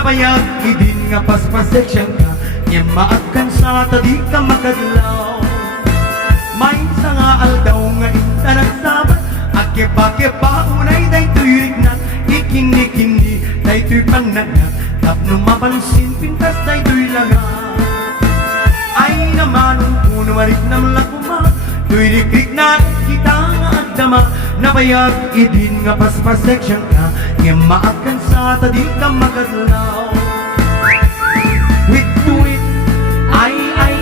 Nabayag idin nga paspaseksyan ka Nya maagkan sa tadi ka makadlaw May sa nga aldaw nga inta nagsabat Akepa-kepa unay day tuyirik na Ikini-kini day tuy panagna Tapno mapansin pintas day tuy laga Ay namanong puno marik nam lakuma Tuyirik-rik na kita nga agdama Nabayag idin nga paspaseksyan ka Nya maagkan sa tadi ka makadlaw Wit-tuwit ay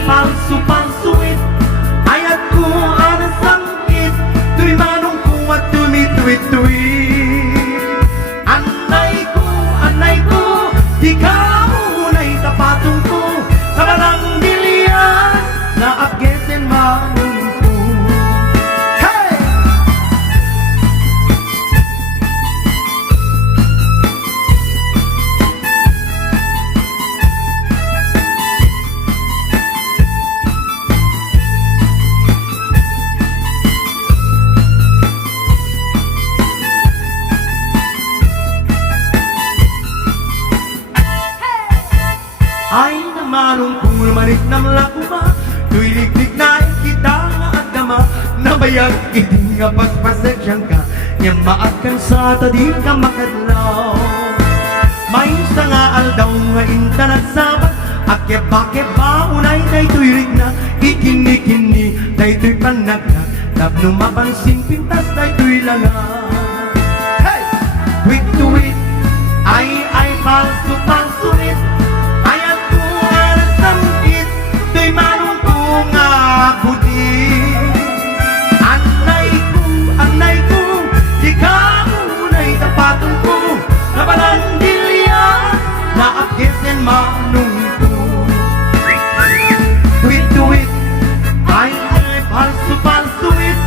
palsu-palsuit Ayat ko ang sangkit Tuy manong ko at tumituit-tuit Anay ko Di ka unay tapatong ko Sa barang bilian Na abgesen manong ko Hey! Ay namanong kung manik nam lakuma Tuilik-lik na kita nga agdama Nabayag idin nga paspaseksyan ka Nya maagkan sa tadi ka makadlaw May sa nga aldaw nga inta nagsabat Akep-akep unay day tuirik na Ikini-kini day tuy panagna Tapno mapansin pintas day tuy langa Hey! Wit-tuwit ay palsu-palsuit Ayat ko ang sangkit Tuy manong ko nga buti Anay ko Di ka unay tapatong ko Na barandilya Na abgesen manong ko Tuwit-tuwit ay palsu-palsuit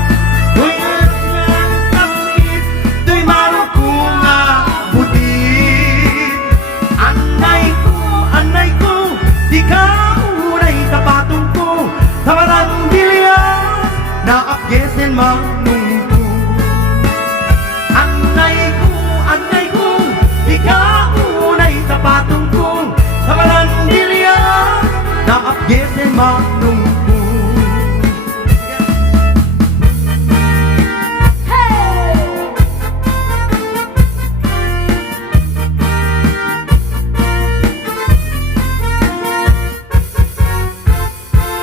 Tuy ang sangkit Tuy manong ko nga buti Anay ko, di ka unay tapatong ko Sa barang bilyas na abgesen manong ko Anay ko, di ka unay tapatong ko Sa barang bilyas na abgesen manong ko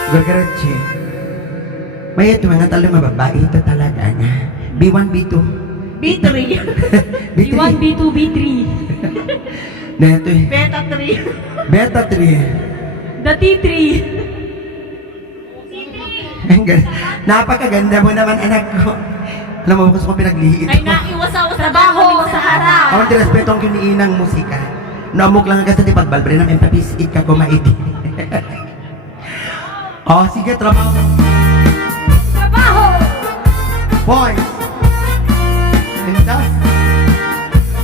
Gagaratsi may ito mga talo mababae ito talaga na B1, B2 B3 B1, B2, B3 na ito eh Beta 3 Beta 3 The T3 Napakaganda mo naman anak ko. Alam mo gusto ko pinagliit Ay naiwas sa trabaho sa harap Awan di respeto ang kiniinang musika Naamok lang agad sa ti pagbalbre ng empapis ka kumaiti Oh, sige, trabaho. Boys. Pintas.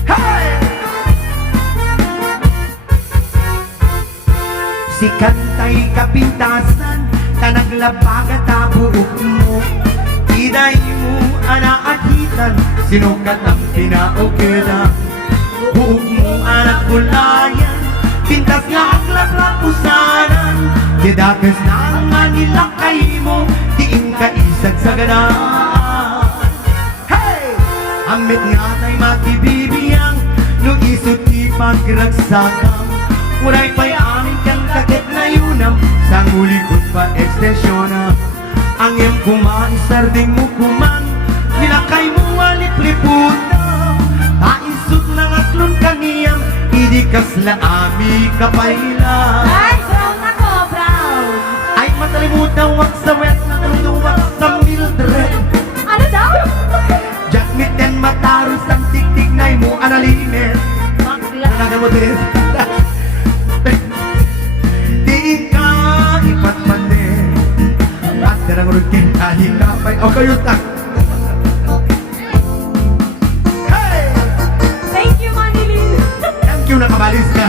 Hey! Si kantay kapintasan, tanaglabaga tabuok mo. Iday mo anaakitan, sinukat ang pinaukeda. Buok mo anak kulayan, pintas nga aklak-lak usanan. Didakas na ang manilakay mo, diin ka isag sa ganaan. Hey! Amit nga tay makibibiyang, nung isot di pagragsakang. Uray pa'y amin kang kakit na yunam, sang ulikot pa ekstensyonan. Ang iyong kumain, sarding mo kuman, nilakay mo alip-liputan. Paisot na nga klon kaniyang, hindi kasla ami kapailan. Matalimutan wag sa wet, natuluwag sa Mildred. Ano daw? Jackmit and mataros ang tiktignay mo analinis. Nanagan mo din. Di ka ipatpatin at darang rutin kahit kapay o kayo tak. Hey! Thank you, Manilin. Thank you, nakabalis ka.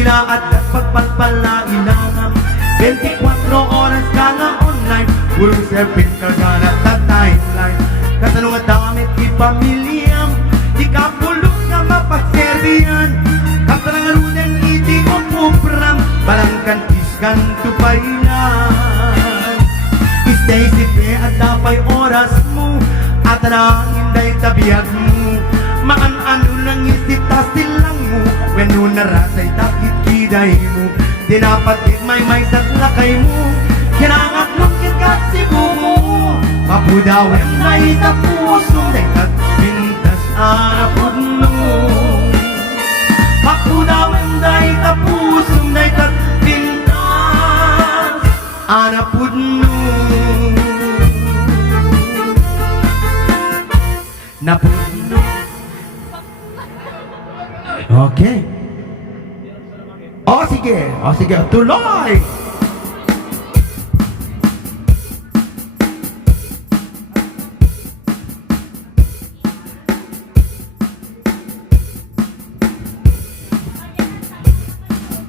Dilaat at pagpalpal na ilangang 24 oras ka na online. Purong serpent ka na sa timeline. Katanong at damit ipamilyam, di ka pulok na mapagserbihan. Katalangarunan iti ko pupram, balangkan iskan tupailan. Stay sipe at dapay oras mo, at ang hinday tabiyag mo. Maan-ano lang isitas silang mo, when nun narasay takit kiday mo. Dinapatit may tatlakay mo, kinangat lukit ka sibo mo. Mapudawin na itapusong, daytat pintas arapod mo. Mapudawin na itapusong, daytat pintas arapod mo. Napuno. Okay. O sige, tuloy!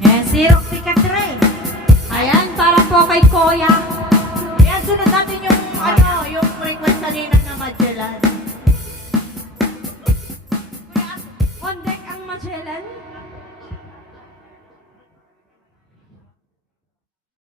Yes, si Roxy Catre. Ayan, para po kay Koya. Yan, sunod natin yung, yung request kanina na Magellan. On deck ang Magellan.